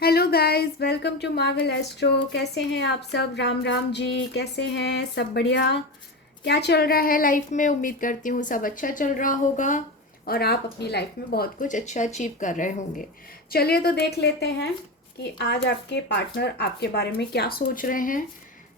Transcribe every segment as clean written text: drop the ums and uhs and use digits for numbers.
Hello guys, welcome to Marvel Astro. कैसे हैं आप सब? राम राम जी, कैसे हैं? सब बढ़िया? क्या चल रहा है लाइफ में? उम्मीद करती हूँ सब अच्छा चल रहा होगा और आप अपनी लाइफ में बहुत कुछ अच्छा अचीव कर रहे होंगे। चलिए तो देख लेते हैं कि आज आपके पार्टनर आपके बारे में क्या सोच रहे हैं।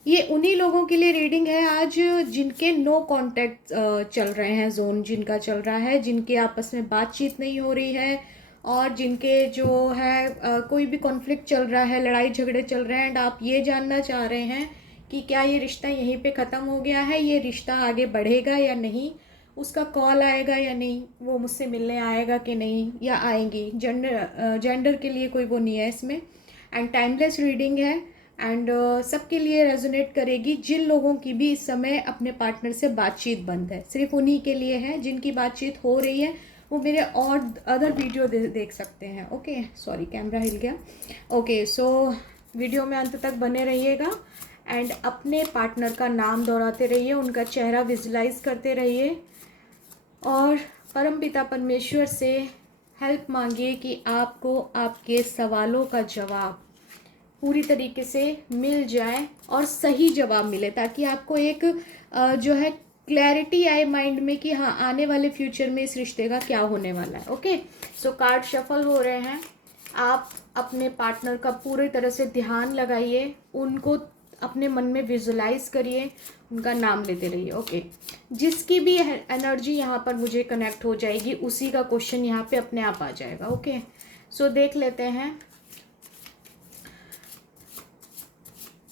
ये उन्हीं लोगों के लिए रीडिंग है आज जिनके नो कांटेक्ट चल रहे हैं, जोन जिनका चल रहा है, जिनके आपस में बातचीत नहीं हो रही है और जिनके जो है कोई भी कॉन्फ्लिक्ट चल रहा है, लड़ाई झगड़े चल रहे हैं एंड आप ये जानना चाह रहे हैं कि क्या ये रिश्ता यहीं पे ख़त्म हो गया है, ये रिश्ता आगे बढ़ेगा या नहीं, उसका कॉल आएगा या नहीं, वो मुझसे मिलने आएगा कि नहीं या आएंगी। जेंडर जेंडर के लिए कोई वो नहीं है इसमें। एंड टाइमलेस रीडिंग है एंड सबके लिए रेजोनेट करेगी। जिन लोगों की भी इस समय अपने पार्टनर से बातचीत बंद है, सिर्फ उन्हीं के लिए है। जिनकी बातचीत हो रही है वो मेरे और अदर वीडियो देख सकते हैं। ओके, सॉरी कैमरा हिल गया। ओके, सो वीडियो में अंत तक बने रहिएगा एंड अपने पार्टनर का नाम दोहराते रहिए, उनका चेहरा विजुलाइज करते रहिए और परमपिता परमेश्वर से हेल्प मांगिए कि आपको आपके सवालों का जवाब पूरी तरीके से मिल जाए और सही जवाब मिले, ताकि आपको एक जो है क्लैरिटी आए माइंड में कि हाँ, आने वाले फ्यूचर में इस रिश्ते का क्या होने वाला है। ओके, सो कार्ड शफल हो रहे हैं। आप अपने पार्टनर का पूरी तरह से ध्यान लगाइए, उनको अपने मन में विजुलाइज करिए, उनका नाम लेते रहिए। ओके, जिसकी भी एनर्जी यहाँ पर मुझे कनेक्ट हो जाएगी उसी का क्वेश्चन यहाँ पे अपने आप आ जाएगा। ओके, सो देख लेते हैं।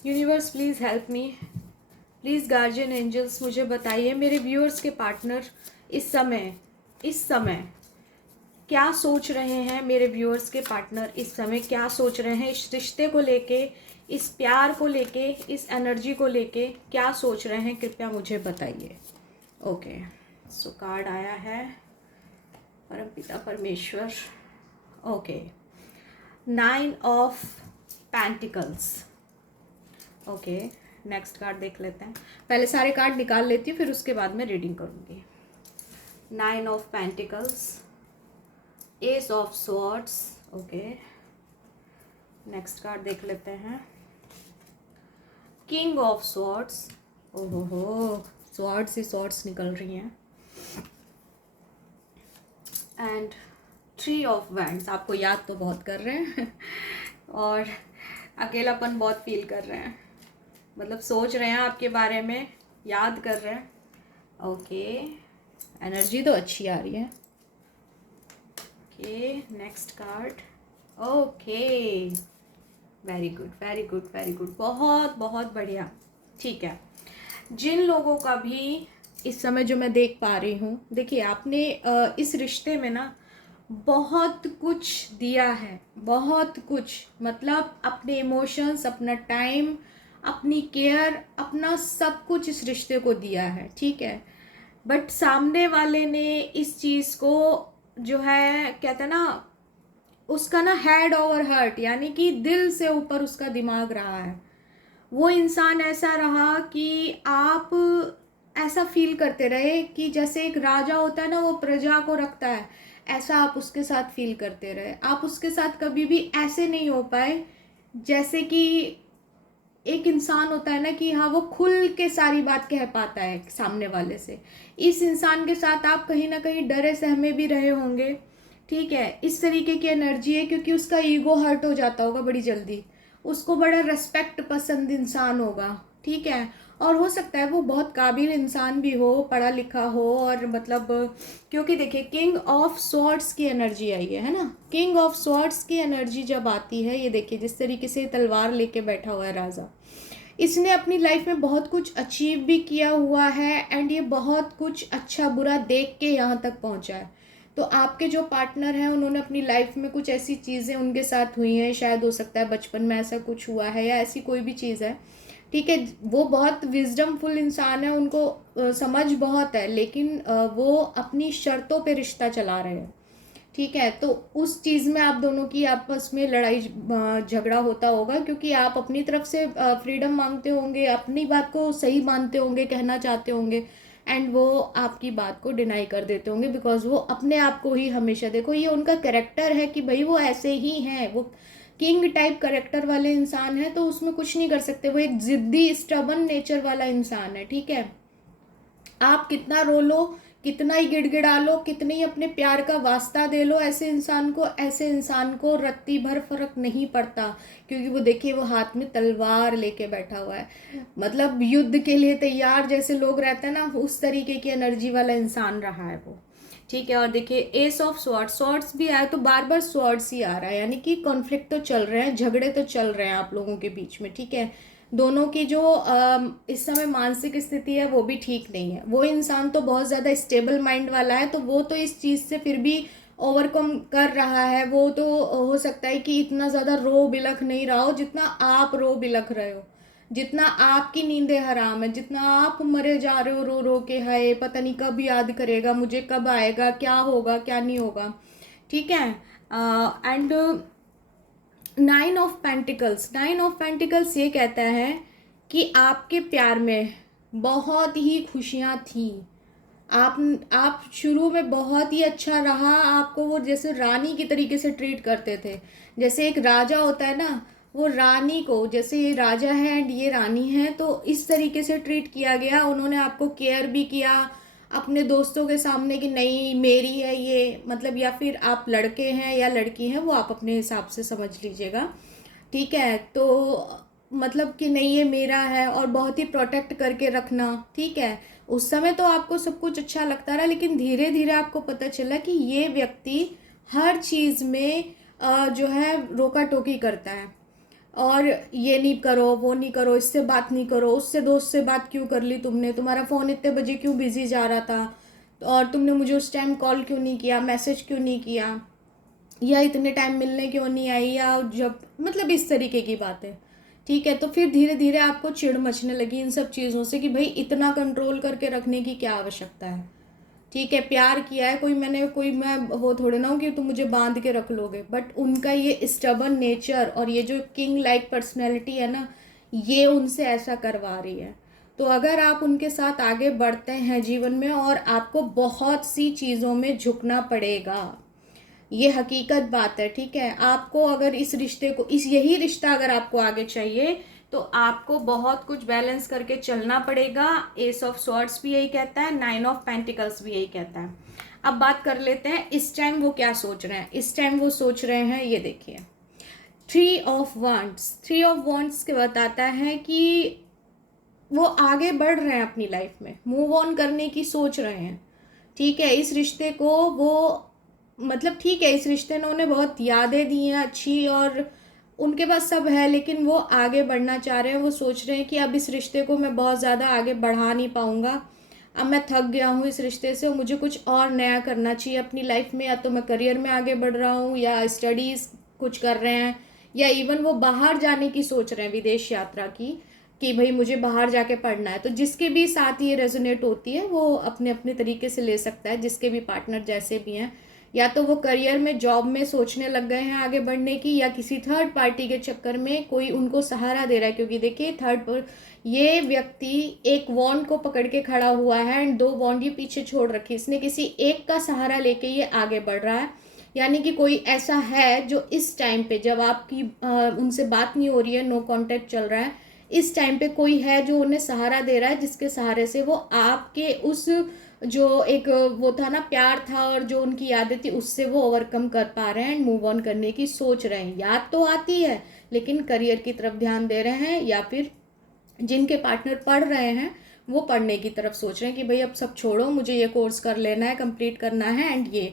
Universe please help me, please guardian angels मुझे बताइए मेरे व्यूअर्स के पार्टनर इस समय क्या सोच रहे हैं। मेरे व्यूअर्स के पार्टनर इस समय क्या सोच रहे हैं, इस रिश्ते को लेके, इस प्यार को लेके, इस एनर्जी को लेके क्या सोच रहे हैं, कृपया मुझे बताइए। ओके, सो कार्ड आया है परमपिता परमेश्वर। Okay, 9 of pentacles. Okay, next card देख लेते हैं। पहले सारे कार्ड निकाल लेती हूँ, फिर उसके बाद मैं रीडिंग करूँगी। 9 of pentacles, S of swords. Okay, next card देख लेते हैं। King of swords. ओहो हो, स्वॉर्ड्स ही स्वॉर्ड्स निकल रही हैं। And 3 of wands. आपको याद तो बहुत कर रहे हैं और अकेलापन बहुत फील कर रहे हैं, मतलब सोच रहे हैं आपके बारे में, याद कर रहे हैं। ओके, एनर्जी तो अच्छी आ रही है। Okay, next card. Okay, very good very good very good, बहुत बहुत बढ़िया। ठीक है, जिन लोगों का भी इस समय जो मैं देख पा रही हूँ, देखिए आपने इस रिश्ते में ना बहुत कुछ दिया है, बहुत कुछ, मतलब अपने इमोशंस, अपना टाइम, अपनी केयर, अपना सब कुछ इस रिश्ते को दिया है। ठीक है, बट सामने वाले ने इस चीज़ को जो है, कहते हैं ना, उसका ना हेड ओवर हार्ट, यानी कि दिल से ऊपर उसका दिमाग रहा है। वो इंसान ऐसा रहा कि आप ऐसा फील करते रहे कि जैसे एक राजा होता है ना, वो प्रजा को रखता है, ऐसा आप उसके साथ फील करते रहे। आप उसके साथ कभी भी ऐसे नहीं हो पाए जैसे कि एक इंसान होता है ना कि हाँ, वो खुल के सारी बात कह पाता है सामने वाले से। इस इंसान के साथ आप कहीं ना कहीं डरे सहमे भी रहे होंगे। ठीक है, इस तरीके की एनर्जी है क्योंकि उसका ईगो हर्ट हो जाता होगा बड़ी जल्दी, उसको बड़ा रेस्पेक्ट पसंद इंसान होगा। ठीक है, और हो सकता है वो बहुत काबिल इंसान भी हो, पढ़ा लिखा हो, और मतलब क्योंकि देखिए किंग ऑफ स्वॉर्ड्स की एनर्जी आई है ना। किंग ऑफ स्वॉर्ड्स की एनर्जी जब आती है, ये देखिए जिस तरीके से तलवार लेके बैठा हुआ है राजा, इसने अपनी लाइफ में बहुत कुछ अचीव भी किया हुआ है एंड ये बहुत कुछ अच्छा बुरा देख के यहाँ तक पहुँचा है। तो आपके जो पार्टनर हैं उन्होंने अपनी लाइफ में कुछ ऐसी चीज़ें उनके साथ हुई हैं, शायद हो सकता है बचपन में ऐसा कुछ हुआ है या ऐसी कोई भी चीज़ है। ठीक है, वो बहुत विजडमफुल इंसान है, उनको समझ बहुत है, लेकिन वो अपनी शर्तों पे रिश्ता चला रहे हैं। ठीक है, तो उस चीज़ में आप दोनों की आपस में लड़ाई झगड़ा होता होगा क्योंकि आप अपनी तरफ से फ्रीडम मांगते होंगे, अपनी बात को सही मानते होंगे, कहना चाहते होंगे, एंड वो आपकी बात को डिनाई कर देते होंगे, बिकॉज वो अपने आप को ही हमेशा, देखो ये उनका कैरेक्टर है कि भाई वो ऐसे ही हैं, वो किंग टाइप कैरेक्टर वाले इंसान है, तो उसमें कुछ नहीं कर सकते। वो एक जिद्दी स्टबन नेचर वाला इंसान है, ठीक है। आप कितना रो लो, कितना ही गिड़गिड़ा लो, कितने ही अपने प्यार का वास्ता दे लो, ऐसे इंसान को रत्ती भर फर्क नहीं पड़ता, क्योंकि वो देखिए वो हाथ में तलवार लेके बैठा हुआ है, मतलब युद्ध के लिए तैयार जैसे लोग रहते हैं ना, उस तरीके की एनर्जी वाला इंसान रहा है वो, ठीक है। और देखिए एस ऑफ स्वॉर्ड्स भी आया, तो बार बार स्वॉर्ड्स ही आ रहा है, यानी कि कॉन्फ्लिक्ट तो चल रहे हैं, झगड़े तो चल रहे हैं आप लोगों के बीच में, ठीक है। दोनों की जो इस समय मानसिक स्थिति है वो भी ठीक नहीं है। वो इंसान तो बहुत ज़्यादा स्टेबल माइंड वाला है, तो वो तो इस चीज़ से फिर भी ओवरकम कर रहा है। वो तो हो सकता है कि इतना ज़्यादा रो बिलख नहीं रहा हो जितना आप रो बिलख रहे हो, जितना आपकी नींदें हराम है, जितना आप मरे जा रहे हो रो रो के, हाय पता नहीं कब याद करेगा मुझे, कब आएगा, क्या होगा क्या नहीं होगा, ठीक है। एंड नाइन ऑफ पेंटिकल्स ये कहता है कि आपके प्यार में बहुत ही खुशियाँ थी। आप शुरू में बहुत ही अच्छा रहा, आपको वो जैसे रानी की तरीके से ट्रीट करते थे, जैसे एक राजा होता है ना, वो रानी को, जैसे ये राजा है एंड ये रानी है, तो इस तरीके से ट्रीट किया गया। उन्होंने आपको केयर भी किया अपने दोस्तों के सामने कि नहीं मेरी है ये, मतलब, या फिर आप लड़के हैं या लड़की हैं वो आप अपने हिसाब से समझ लीजिएगा, ठीक है। तो मतलब कि नहीं ये मेरा है, और बहुत ही प्रोटेक्ट करके रखना, ठीक है। उस समय तो आपको सब कुछ अच्छा लगता रहा, लेकिन धीरे धीरे आपको पता चला कि ये व्यक्ति हर चीज़ में जो है रोका टोकी करता है, और ये नहीं करो वो नहीं करो, इससे बात नहीं करो, उससे दोस्त से बात क्यों कर ली तुमने, तुम्हारा फ़ोन इतने बजे क्यों बिजी जा रहा था, और तुमने मुझे उस टाइम कॉल क्यों नहीं किया, मैसेज क्यों नहीं किया, या इतने टाइम मिलने क्यों नहीं आई, या जब, मतलब इस तरीके की बातें, ठीक है। तो फिर धीरे धीरे आपको चिढ़ मचने लगी इन सब चीज़ों से कि भाई इतना कंट्रोल करके रखने की क्या आवश्यकता है, ठीक है। प्यार किया है, कोई मैं वो थोड़े ना हूँ कि तुम मुझे बांध के रख लोगे, बट उनका ये स्टबन नेचर और ये जो किंग लाइक पर्सनैलिटी है ना, ये उनसे ऐसा करवा रही है। तो अगर आप उनके साथ आगे बढ़ते हैं जीवन में, और आपको बहुत सी चीज़ों में झुकना पड़ेगा, ये हकीकत बात है, ठीक है। आपको अगर इस रिश्ते को, यही रिश्ता अगर आपको आगे चाहिए, तो आपको बहुत कुछ बैलेंस करके चलना पड़ेगा। एस ऑफ स्वॉर्ड्स भी यही कहता है, नाइन ऑफ पेंटिकल्स भी यही कहता है। अब बात कर लेते हैं इस टाइम वो क्या सोच रहे हैं। इस टाइम वो सोच रहे हैं, ये देखिए, थ्री ऑफ वॉन्ट्स के बताता है कि वो आगे बढ़ रहे हैं अपनी लाइफ में, मूव ऑन करने की सोच रहे हैं, ठीक है। इस रिश्ते को वो, मतलब ठीक है, इस रिश्ते ने उन्हें बहुत यादें दी हैं अच्छी, और उनके पास सब है, लेकिन वो आगे बढ़ना चाह रहे हैं। वो सोच रहे हैं कि अब इस रिश्ते को मैं बहुत ज़्यादा आगे बढ़ा नहीं पाऊँगा, अब मैं थक गया हूँ इस रिश्ते से, और मुझे कुछ और नया करना चाहिए अपनी लाइफ में। या तो मैं करियर में आगे बढ़ रहा हूँ, या स्टडीज़ कुछ कर रहे हैं, या इवन वो बाहर जाने की सोच रहे हैं, विदेश यात्रा की, कि भाई मुझे बाहर जाके पढ़ना है। तो जिसके भी साथ ये रेजोनेट होती है वो अपने अपने तरीके से ले सकता है, जिसके भी पार्टनर जैसे भी हैं। या तो वो करियर में, जॉब में सोचने लग गए हैं आगे बढ़ने की, या किसी थर्ड पार्टी के चक्कर में कोई उनको सहारा दे रहा है, क्योंकि देखिए ये व्यक्ति एक वॉन्ड को पकड़ के खड़ा हुआ है, एंड दो वॉन्ड ये पीछे छोड़ रखी, इसने किसी एक का सहारा लेके ये आगे बढ़ रहा है। यानी कि कोई ऐसा है जो इस टाइम पे, जब आपकी उनसे बात नहीं हो रही है, नो कांटेक्ट चल रहा है, इस टाइम पे कोई है जो उन्हें सहारा दे रहा है, जिसके सहारे से वो आपके उस, जो एक वो था ना प्यार था, और जो उनकी यादें थी, उससे वो ओवरकम कर पा रहे हैं एंड मूव ऑन करने की सोच रहे हैं। याद तो आती है, लेकिन करियर की तरफ ध्यान दे रहे हैं, या फिर जिनके पार्टनर पढ़ रहे हैं वो पढ़ने की तरफ सोच रहे हैं कि भाई अब सब छोड़ो, मुझे ये कोर्स कर लेना है, कंप्लीट करना है, एंड ये।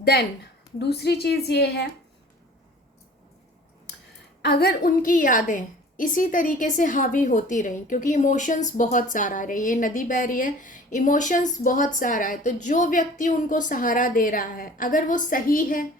देन दूसरी चीज़ ये है, अगर उनकी यादें इसी तरीके से हावी होती रही, क्योंकि इमोशंस बहुत सारा रही, ये नदी बह रही है, इमोशंस बहुत सारा है, तो जो व्यक्ति उनको सहारा दे रहा है, अगर वो सही है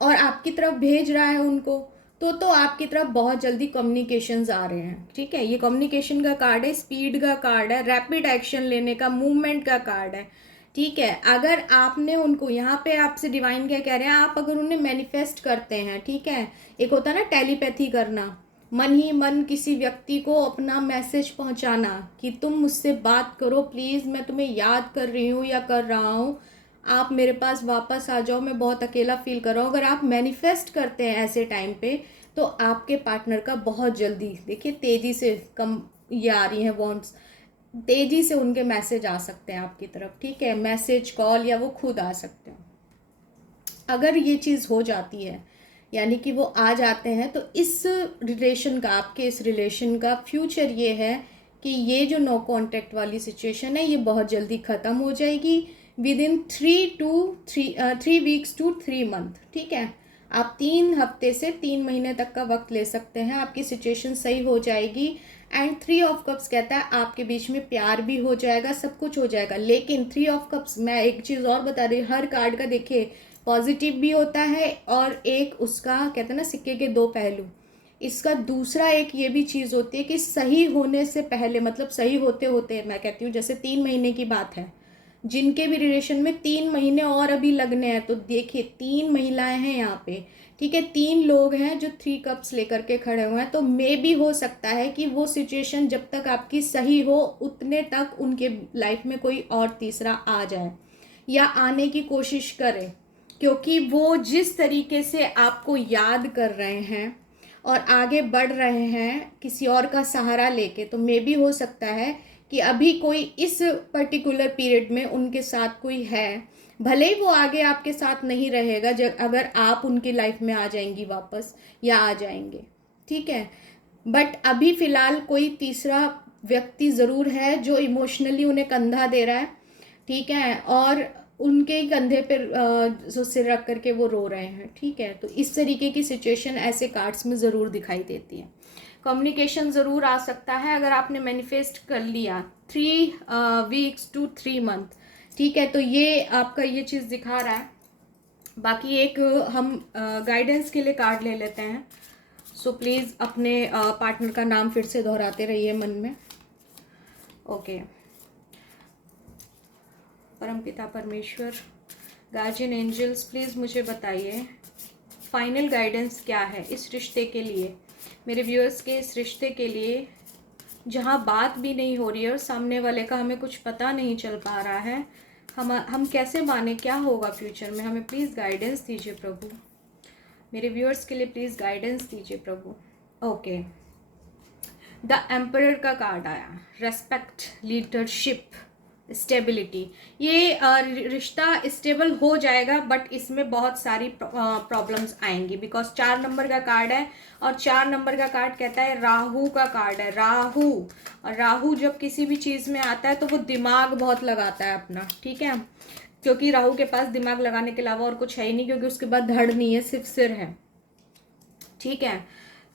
और आपकी तरफ भेज रहा है उनको, तो आपकी तरफ बहुत जल्दी कम्युनिकेशंस आ रहे हैं, ठीक है। ये कम्युनिकेशन का कार्ड है, स्पीड का कार्ड है, रैपिड एक्शन लेने का, मूवमेंट का कार्ड है, ठीक है। अगर आपने उनको, यहाँ पे आपसे डिवाइन क्या कह रहे हैं, आप अगर उन्हें मैनिफेस्ट करते हैं, ठीक है, एक होता है ना टेलीपैथी करना, मन ही मन किसी व्यक्ति को अपना मैसेज पहुंचाना कि तुम मुझसे बात करो प्लीज़, मैं तुम्हें याद कर रही हूँ या कर रहा हूँ, आप मेरे पास वापस आ जाओ, मैं बहुत अकेला फील कर रहा हूँ। अगर आप मैनिफेस्ट करते हैं ऐसे टाइम पे तो आपके पार्टनर का बहुत जल्दी, देखिए तेज़ी से कम ये आ रही हैं वॉन्ट्स, तेज़ी से उनके मैसेज आ सकते हैं आपकी तरफ, ठीक है, मैसेज कॉल, या वो खुद आ सकते हैं। अगर ये चीज़ हो जाती है यानी कि वो आ जाते हैं, तो इस रिलेशन का, आपके इस रिलेशन का फ्यूचर ये है कि ये जो नो कांटेक्ट वाली सिचुएशन है ये बहुत जल्दी ख़त्म हो जाएगी, within 3 weeks to 3 month, ठीक है। आप 3 हफ्ते से 3 महीने तक का वक्त ले सकते हैं, आपकी सिचुएशन सही हो जाएगी। एंड 3 ऑफ कप्स कहता है आपके बीच में प्यार भी हो जाएगा, सब कुछ हो जाएगा। लेकिन 3 ऑफ कप्स, मैं एक चीज़ और बता रही हूँ, हर कार्ड का देखिए पॉजिटिव भी होता है और एक उसका कहते हैं ना सिक्के के दो पहलू, इसका दूसरा एक ये भी चीज़ होती है कि सही होने से पहले, मतलब सही होते होते, मैं कहती हूँ जैसे 3 महीने की बात है, जिनके भी रिलेशन में 3 महीने और अभी लगने हैं, तो देखिए 3 महिलाएं हैं यहाँ पे, ठीक है, 3 लोग हैं जो 3 कप्स लेकर के खड़े हुए हैं। तो मे भी हो सकता है कि वो सिचुएशन जब तक आपकी सही हो उतने तक उनके लाइफ में कोई और तीसरा आ जाए या आने की कोशिश करे, क्योंकि वो जिस तरीके से आपको याद कर रहे हैं और आगे बढ़ रहे हैं किसी और का सहारा लेके, तो मे भी हो सकता है कि अभी कोई इस पर्टिकुलर पीरियड में उनके साथ कोई है, भले ही वो आगे आपके साथ नहीं रहेगा जब अगर आप उनकी लाइफ में आ जाएंगी वापस या आ जाएंगे, ठीक है, बट अभी फ़िलहाल कोई तीसरा व्यक्ति ज़रूर है जो इमोशनली उन्हें कंधा दे रहा है, ठीक है, और उनके ही कंधे पर जो सिर रख करके वो रो रहे हैं, ठीक है। तो इस तरीके की सिचुएशन ऐसे कार्ड्स में ज़रूर दिखाई देती है। कम्युनिकेशन ज़रूर आ सकता है अगर आपने मैनिफेस्ट कर लिया 3 वीक्स टू 3 मंथ, ठीक है, तो ये आपका ये चीज़ दिखा रहा है। बाकी एक हम गाइडेंस के लिए कार्ड ले लेते हैं। सो प्लीज़ अपने पार्टनर का नाम फिर से दोहराते रहिए मन में। ओके, परमपिता परमेश्वर, गार्जियन एंजल्स, प्लीज़ मुझे बताइए फाइनल गाइडेंस क्या है इस रिश्ते के लिए, मेरे व्यूअर्स के इस रिश्ते के लिए, जहाँ बात भी नहीं हो रही है और सामने वाले का हमें कुछ पता नहीं चल पा रहा है, हम कैसे माने क्या होगा फ्यूचर में, हमें प्लीज़ गाइडेंस दीजिए प्रभु। मेरे व्यूअर्स के लिए प्लीज़ गाइडेंस दीजिए प्रभु। ओके, द एम्परर का कार्ड आया, रेस्पेक्ट, लीडरशिप, स्टेबिलिटी। ये रिश्ता स्टेबल हो जाएगा, बट इसमें बहुत सारी प्रॉब्लम्स आएंगी, बिकॉज 4 नंबर का कार्ड है और 4 नंबर का कार्ड कहता है राहु का कार्ड है, राहु। और राहु जब किसी भी चीज़ में आता है तो वो दिमाग बहुत लगाता है अपना, ठीक है, क्योंकि राहु के पास दिमाग लगाने के अलावा और कुछ है ही नहीं, क्योंकि उसके बाद धड़ नहीं है, सिर्फ सिर है, ठीक है।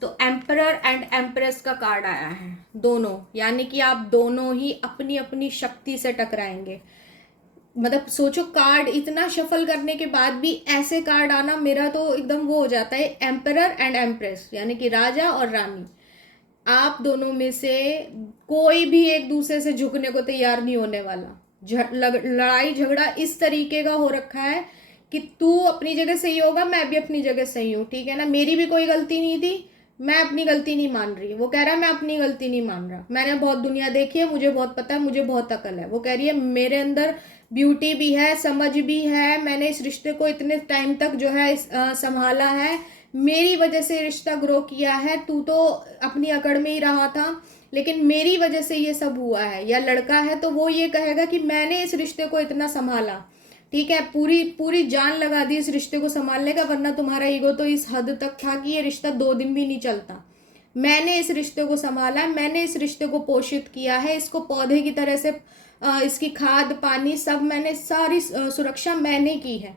तो एम्परर एंड एम्प्रेस का कार्ड आया है, दोनों, यानी कि आप दोनों ही अपनी अपनी शक्ति से टकराएंगे। मतलब सोचो, कार्ड इतना शफल करने के बाद भी ऐसे कार्ड आना, मेरा तो एकदम वो हो जाता है। एम्परर एंड एम्प्रेस यानी कि राजा और रानी, आप दोनों में से कोई भी एक दूसरे से झुकने को तैयार नहीं होने वाला। लड़ाई झगड़ा इस तरीके का हो रखा है कि तू अपनी जगह सही होगा, मैं भी अपनी जगह सही हूँ, ठीक है ना, मेरी भी कोई गलती नहीं थी, मैं अपनी गलती नहीं मान रही, वो कह रहा है मैं अपनी गलती नहीं मान रहा, मैंने बहुत दुनिया देखी है, मुझे बहुत पता है, मुझे बहुत अकल है, वो कह रही है मेरे अंदर ब्यूटी भी है, समझ भी है, मैंने इस रिश्ते को इतने टाइम तक जो है संभाला है, मेरी वजह से रिश्ता ग्रो किया है, तू तो अपनी अकड़ में ही रहा था, लेकिन मेरी वजह से ये सब हुआ है। या लड़का है तो वो ये कहेगा कि मैंने इस रिश्ते को इतना संभाला, ठीक है, पूरी पूरी जान लगा दी इस रिश्ते को संभालने का, वरना तुम्हारा ईगो तो इस हद तक था कि ये रिश्ता 2 दिन भी नहीं चलता। मैंने इस रिश्ते को संभाला, मैंने इस रिश्ते को पोषित किया है, इसको पौधे की तरह से इसकी खाद पानी सब मैंने, सारी सुरक्षा मैंने की है,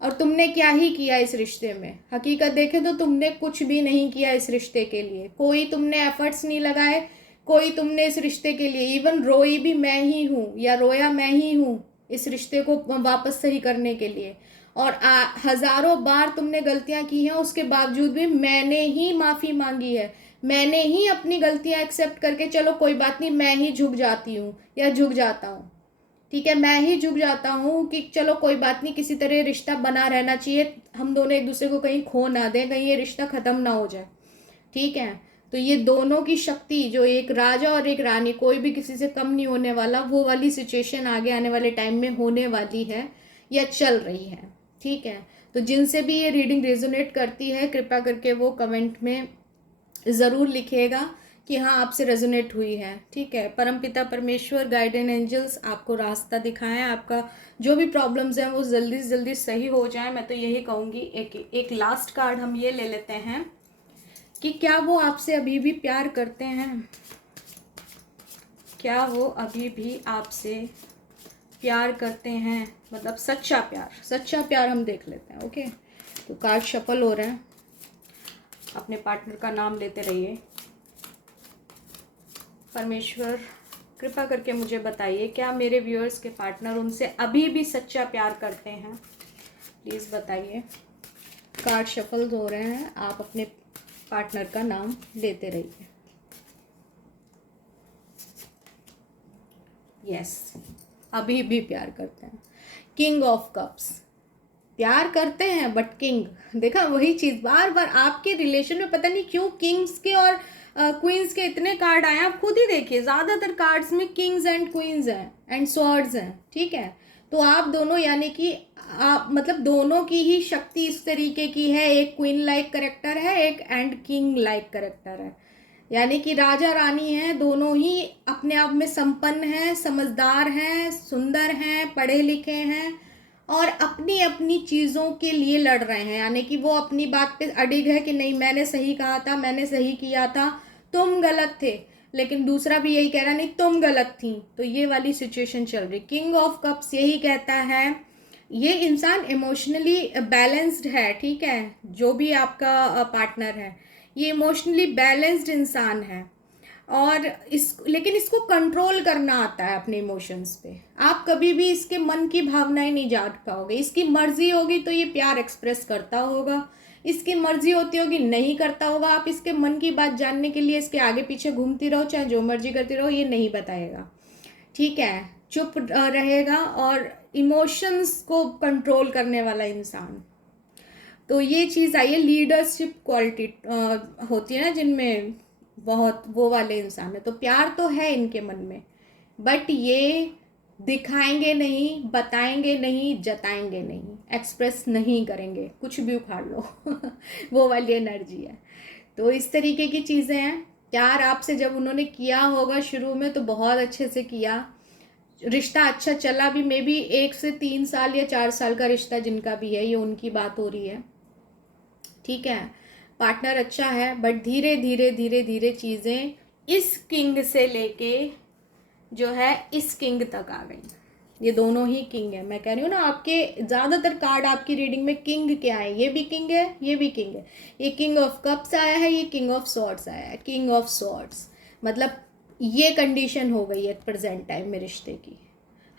और तुमने क्या ही किया इस रिश्ते में। हकीकत देखें तो तुमने कुछ भी नहीं किया इस रिश्ते के लिए, कोई तुमने एफर्ट्स नहीं लगाए, कोई तुमने इस रिश्ते के लिए, इवन रोई भी मैं ही हूँ या रोया मैं ही हूँ इस रिश्ते को वापस सही करने के लिए, और हजारों बार तुमने गलतियां की हैं, उसके बावजूद भी मैंने ही माफ़ी मांगी है, मैंने ही अपनी गलतियां एक्सेप्ट करके चलो कोई बात नहीं, मैं ही झुक जाती हूँ या झुक जाता हूँ, ठीक है, मैं ही झुक जाता हूँ कि चलो कोई बात नहीं, किसी तरह रिश्ता बना रहना चाहिए, हम दोनों एक दूसरे को कहीं खो ना दें, कहीं ये रिश्ता ख़त्म ना हो जाए, ठीक है। तो ये दोनों की शक्ति, जो एक राजा और एक रानी, कोई भी किसी से कम नहीं होने वाला, वो वाली सिचुएशन आगे आने वाले टाइम में होने वाली है या चल रही है। ठीक है, तो जिनसे भी ये रीडिंग रेजोनेट करती है, कृपया करके वो कमेंट में ज़रूर लिखिएगा कि हाँ आपसे रेजोनेट हुई है। ठीक है, परमपिता परमेश्वर, गाइडेन एंजल्स आपको रास्ता दिखाएं, आपका जो भी प्रॉब्लम्स हैं वो जल्दी से जल्दी सही हो जाए। मैं तो यही कहूँगी। एक लास्ट कार्ड हम ये ले लेते हैं कि क्या वो आपसे अभी भी प्यार करते हैं, क्या वो अभी भी आपसे प्यार करते हैं, मतलब सच्चा प्यार। सच्चा प्यार हम देख लेते हैं। ओके, तो कार्ड शफल हो रहे हैं, अपने पार्टनर का नाम लेते रहिए। परमेश्वर कृपा करके मुझे बताइए, क्या मेरे व्यूअर्स के पार्टनर उनसे अभी भी सच्चा प्यार करते हैं? प्लीज़ बताइए। कार्ड शफल हो रहे हैं, आप अपने पार्टनर का नाम लेते रहिए। यस, अभी भी प्यार करते हैं। किंग ऑफ कप्स, प्यार करते हैं बट किंग, देखा वही चीज़ बार बार आपके रिलेशन में। पता नहीं क्यों किंग्स के और क्वींस के इतने कार्ड आए, आप खुद ही देखिए, ज़्यादातर कार्ड्स में किंग्स एंड क्वींस हैं एंड स्वॉर्ड्स हैं। ठीक है, तो आप दोनों, यानी कि आप मतलब दोनों की ही शक्ति इस तरीके की है। एक क्वीन लाइक करेक्टर है, एक एंड किंग लाइक करेक्टर है, यानी कि राजा रानी हैं, दोनों ही अपने आप में संपन्न हैं, समझदार हैं, सुंदर हैं, पढ़े लिखे हैं और अपनी अपनी चीज़ों के लिए लड़ रहे हैं। यानी कि वो अपनी बात पे अडिग है कि नहीं मैंने सही कहा था, मैंने सही किया था, तुम गलत थे। लेकिन दूसरा भी यही कह रहा नहीं तुम गलत थी। तो ये वाली सिचुएशन चल रही। किंग ऑफ कप्स यही कहता है, ये इंसान इमोशनली बैलेंस्ड है। ठीक है, जो भी आपका पार्टनर है ये इमोशनली बैलेंस्ड इंसान है और लेकिन इसको कंट्रोल करना आता है अपने इमोशंस पे। आप कभी भी इसके मन की भावनाएं नहीं जान पाओगे। इसकी मर्जी होगी तो ये प्यार एक्सप्रेस करता होगा, इसकी मर्जी होती होगी नहीं करता होगा। आप इसके मन की बात जानने के लिए इसके आगे पीछे घूमती रहो, चाहे जो मर्जी करती रहो, ये नहीं बताएगा। ठीक है, चुप रहेगा और इमोशंस को कंट्रोल करने वाला इंसान। तो ये चीज़ आई है, लीडरशिप क्वालिटी होती है ना जिनमें, बहुत वो वाले इंसान है। तो प्यार तो है इनके मन में, बट ये दिखाएंगे नहीं, बताएंगे नहीं, जताएंगे नहीं, एक्सप्रेस नहीं करेंगे, कुछ भी उखाड़ लो वो वाली एनर्जी है। तो इस तरीके की चीज़ें हैं। प्यार आपसे जब उन्होंने किया होगा शुरू में तो बहुत अच्छे से किया, रिश्ता अच्छा चला भी। मे बी 1 से 3 साल या 4 साल का रिश्ता जिनका भी है, ये उनकी बात हो रही है। ठीक है, पार्टनर अच्छा है बट धीरे धीरे धीरे धीरे चीज़ें इस किंग से लेके जो है इस किंग तक आ गई। ये दोनों ही किंग है। मैं कह रही हूँ ना, आपके ज़्यादातर कार्ड आपकी रीडिंग में किंग के आए। ये भी किंग है, ये भी किंग है। ये किंग ऑफ कप्स आया है, ये किंग ऑफ स्वॉर्ड्स आया है। किंग ऑफ स्वॉर्ड्स मतलब ये कंडीशन हो गई है प्रेजेंट टाइम में रिश्ते की।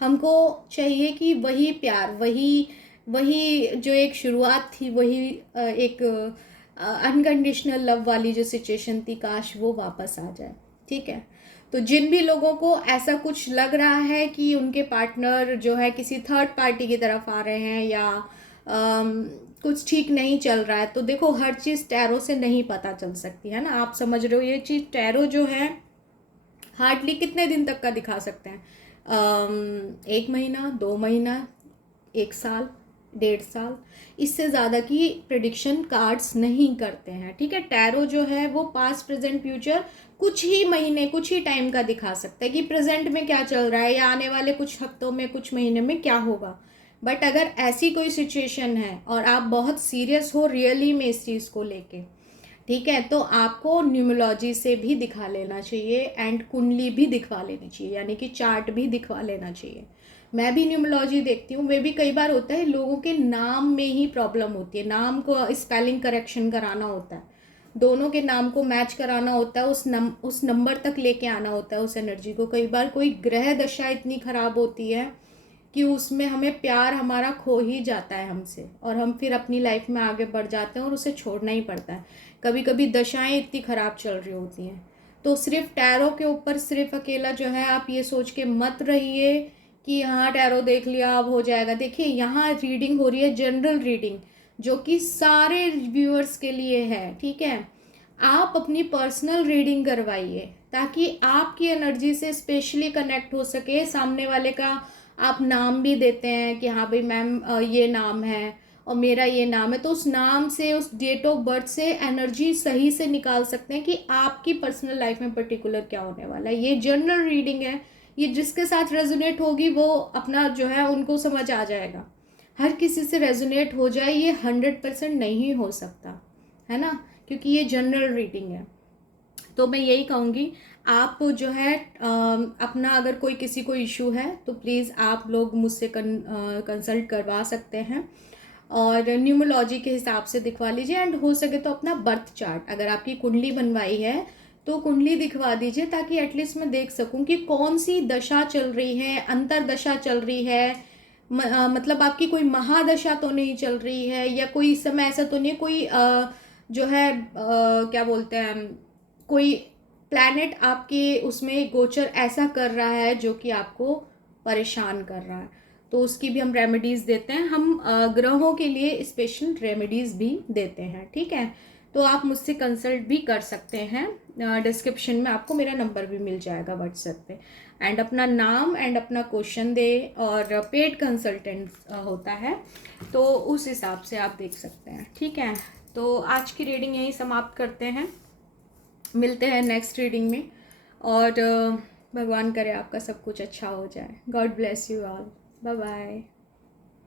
हमको चाहिए कि वही प्यार, वही वही जो एक शुरुआत थी, वही एक अनकंडीशनल लव वाली जो सिचुएशन थी, काश वो वापस आ जाए। ठीक है, तो जिन भी लोगों को ऐसा कुछ लग रहा है कि उनके पार्टनर जो है किसी थर्ड पार्टी की तरफ आ रहे हैं या कुछ ठीक नहीं चल रहा है, तो देखो हर चीज़ टैरो से नहीं पता चल सकती है ना। आप समझ रहे हो, ये चीज़ टैरो जो है हार्डली कितने दिन तक का दिखा सकते हैं? 1 महीना, 2 महीना, 1 साल, 1.5 साल, इससे ज़्यादा की प्रेडिक्शन कार्ड्स नहीं करते हैं। ठीक है, टैरो जो है वो पास्ट प्रेजेंट फ्यूचर कुछ ही महीने, कुछ ही टाइम का दिखा सकता है कि प्रेजेंट में क्या चल रहा है या आने वाले कुछ हफ्तों में, कुछ महीने में क्या होगा। बट अगर ऐसी कोई सिचुएशन है और आप बहुत सीरियस हो रियली में इस चीज़ को लेके, ठीक है, तो आपको न्यूमरोलॉजी से भी दिखा लेना चाहिए एंड कुंडली भी दिखवा लेनी चाहिए, यानी कि चार्ट भी दिखवा लेना चाहिए। मैं भी न्यूमरोलॉजी देखती हूँ। वे भी कई बार होता है लोगों के नाम में ही प्रॉब्लम होती है, नाम को स्पेलिंग करेक्शन कराना होता है, दोनों के नाम को मैच कराना होता है, उस नंबर तक लेके आना होता है उस एनर्जी को। कई बार कोई ग्रह दशा इतनी ख़राब होती है कि उसमें हमें प्यार हमारा खो ही जाता है हमसे, और हम फिर अपनी लाइफ में आगे बढ़ जाते हैं और उसे छोड़ना ही पड़ता है। कभी कभी दशाएं इतनी ख़राब चल रही होती हैं। तो सिर्फ टैरो के ऊपर सिर्फ अकेला जो है आप ये सोच के मत रहिए कि हाँ टैरो देख लिया अब हो जाएगा। देखिए यहाँ रीडिंग हो रही है, जनरल रीडिंग, जो कि सारे व्यूअर्स के लिए है। ठीक है, आप अपनी पर्सनल रीडिंग करवाइए ताकि आपकी एनर्जी से स्पेशली कनेक्ट हो सके। सामने वाले का आप नाम भी देते हैं कि हाँ भाई मैम ये नाम है और मेरा ये नाम है, तो उस नाम से, उस डेट ऑफ बर्थ से एनर्जी सही से निकाल सकते हैं कि आपकी पर्सनल लाइफ में पर्टिकुलर क्या होने वाला है। ये जनरल रीडिंग है, ये जिसके साथ रेजोनेट होगी वो अपना जो है उनको समझ आ जाएगा। हर किसी से रेजोनेट हो जाए ये 100% नहीं हो सकता है ना, क्योंकि ये जनरल रीडिंग है। तो मैं यही कहूँगी, आप जो है अपना अगर कोई किसी को इशू है तो प्लीज़ आप लोग मुझसे कंसल्ट करवा सकते हैं और न्यूमरोलॉजी के हिसाब से दिखवा लीजिए। एंड हो सके तो अपना बर्थ चार्ट, अगर आपकी कुंडली बनवाई है तो कुंडली दिखवा दीजिए ताकि एटलीस्ट मैं देख सकूं कि कौन सी दशा चल रही है, अंतर दशा चल रही है, मतलब आपकी कोई महादशा तो नहीं चल रही है, या कोई समय ऐसा तो नहीं है कोई जो है क्या बोलते हैं, कोई प्लैनेट आपके उसमें गोचर ऐसा कर रहा है जो कि आपको परेशान कर रहा है। तो उसकी भी हम रेमेडीज़ देते हैं, हम ग्रहों के लिए स्पेशल रेमेडीज़ भी देते हैं। ठीक है, तो आप मुझसे कंसल्ट भी कर सकते हैं। डिस्क्रिप्शन में आपको मेरा नंबर भी मिल जाएगा व्हाट्सएप पे। एंड अपना नाम एंड अपना क्वेश्चन दे, और पेड कंसल्टेंट होता है, तो उस हिसाब से आप देख सकते हैं। ठीक है, तो आज की रीडिंग यहीं समाप्त करते हैं, मिलते हैं नेक्स्ट रीडिंग में। और भगवान करे आपका सब कुछ अच्छा हो जाए। God bless you all, bye bye.